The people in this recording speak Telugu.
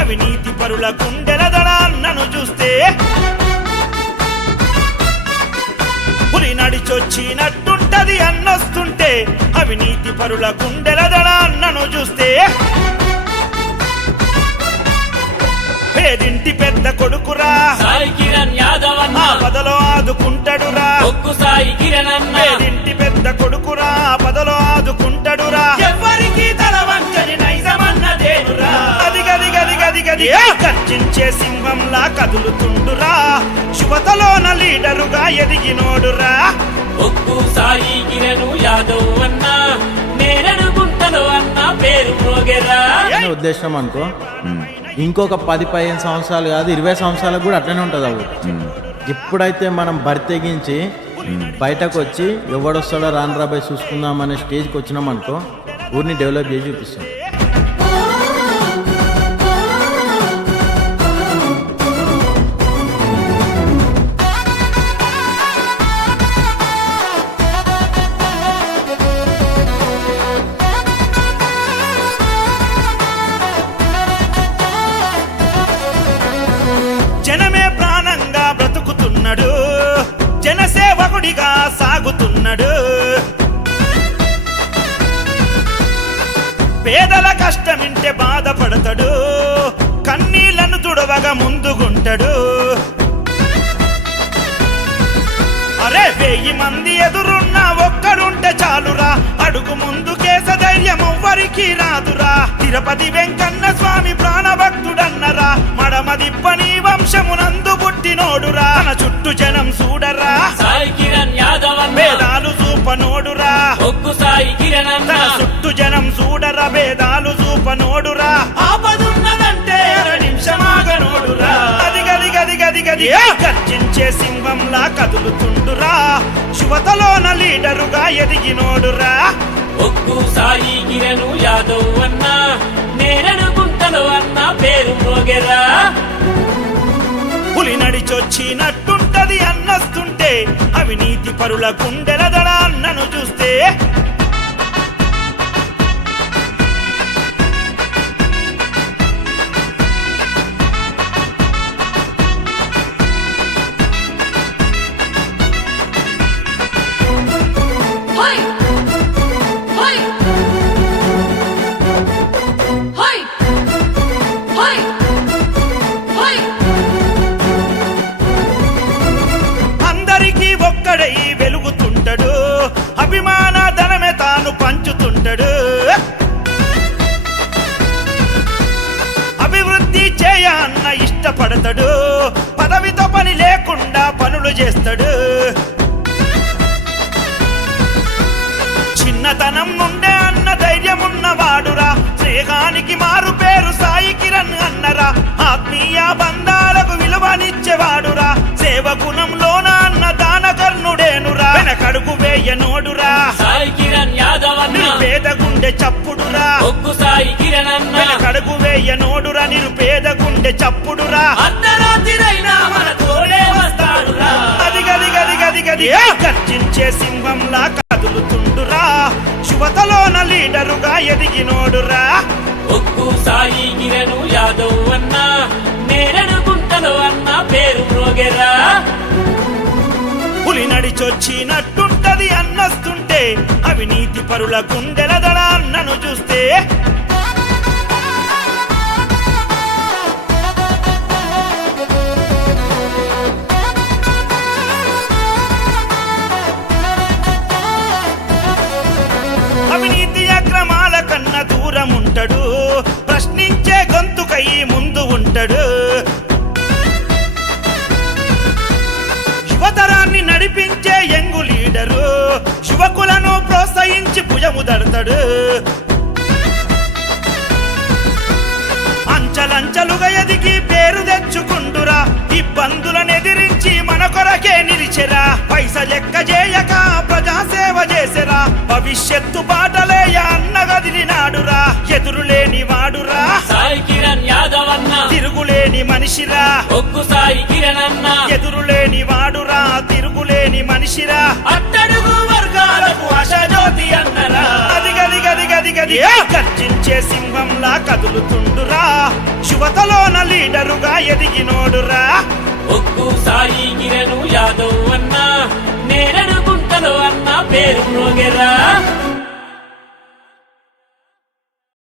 అవినీతి పరుల గుండెల దడ అన్నను చూస్తే. పులి నడిచొచ్చినట్టుంటది అన్నొస్తుంటే అవినీతి పరుల గుండెల దడ అన్నను చూస్తే. పేదింటి పెద్ద కొడుకురా సాయి కిరణ్ యాదవ్ అన్న. పదలో ఆదుకుంటాడురా. ఒక్కు సాయి కిరణ్ అన్న. పేదింటి గర్జించే సింహంలా కదులుతుండురా. శుభతలోన లీడరుగా ఎదిగినోడురా. ఒక్కు సాయి కిరణ్ యాదవ్ అన్న నేరడు గుంటలో అన్న పేరు మోగెరా. ఉద్దేశం అనుకో. ఇంకొక పది పదిహేను సంవత్సరాలు కాదు ఇరవై సంవత్సరాలకు కూడా అట్లనే ఉంటుంది అవి ఇప్పుడైతే మనం బరితెగించి బయటకు వచ్చి ఎవడొస్తాడో రాను రాబాయ్ చూసుకుందాం అనే స్టేజ్కి వచ్చినాం అనుకో ఊరిని డెవలప్ చేసి చూపిస్తాం. పేదల కష్టమింటే బాధపడతాడు కన్నీళ్ళను తుడవగా ముందుగుంటాడు. అరే వెయ్యి మంది ఎదురున్నా ఒక్కడుంటే చాలురా అడుగు ముందు కేస ధైర్యం ఎవ్వరికి రాదురా. తిరుపతి వెంకన్న స్వామి ప్రాణభక్తుడన్నరా మడమదిప్పని వంశమునందు పుట్టినోడురా. తన చుట్టూ జనం చూడరా. గర్జించే సింహంలా కదులుతుండురా. శువతలోన లీడరుగా ఎదిగినోడురా. ఒక్కు సాయి కిరణ్ యాదవ్ అన్న నేరడు గుంటలో అన్న పేరు మోగెరా. పులి నడిచొచ్చినట్టుంటది అన్నస్తుంటే అవినీతి పరుల గుండెల దడ అన్నను చూస్తే ఇష్టపడతాడు పదవితో పని లేకుండా పనులు చేస్తాడు. చిన్నతనం నుండే అన్న ధైర్యమున్నవాడురా స్నేహానికి మారు పేరు సాయి కిరణ్ అన్నరా. ఆత్మీయ బంధాలకు విలువనిచ్చేవాడురా. సేవ గుణంలోన అన్న దాన కర్ణుడేనురా వెనకడుగు వేయనోడురా. సాయి కిరణ్ యాదవ్ నిరుపేద గుండె చప్పుడురా. ఒక్కు సాయి కిరణ్ అన్న. వెనకడుగు వేయనోడురా. నిరుపేద గుండె చప్పుడురా గర్జించే సింహంలా కదులుతుండురా. శుభతలోన లీడరుగా ఎదిగినోడురా. ఒక్కు సాయి కిరణ్ యాదవ్ అన్న నేరడు గుంటలో అన్న పేరు మోగెరా పులి నడిచొచ్చినట్టుంటది అన్నస్తుంటే అవినీతి పరుల గుండెల దడ అన్నను చూస్తే అవినీతి అక్రమాల కన్నా దూరం ఉంటాడు ప్రశ్నించే గొంతుకై ముందు ఉంటాడు. యువతరాన్ని నడిపించే యంగు లీడరు యువకులను ప్రోత్సహించి భుజము దడతాడు. అంచలంచలుగా ఎదిగి పేరు తెచ్చుకుంటురా ఇబ్బందులను ఎదిరించి మన కొరకే నిలిచెరా. పైస లెక్క చేయక చేసెరా? భవిష్యత్తు బాటలేయ అన్నగదిలినాడురా ఎదురులేని వాడురా. సాయి కిరణ్ యాదవ్ అన్న తిరుగులేని మనిషిరా. ఒక్కు సాయి కిరణ్ అన్న ఎదురులేని వాడురా. తిరుగులేని మనిషిరా. అట్టడుగు వర్గాలకు అశజ్యోతి అన్నరా. అది గది గది గది గది. గర్జించే సింహంలా కదులుతుండురా. యువతలోన లీడరుగా ఎదిగినోడురా. ఒగ్గు సాయి కిరణ్ యాదవ్. పేరు మ్రోగెరా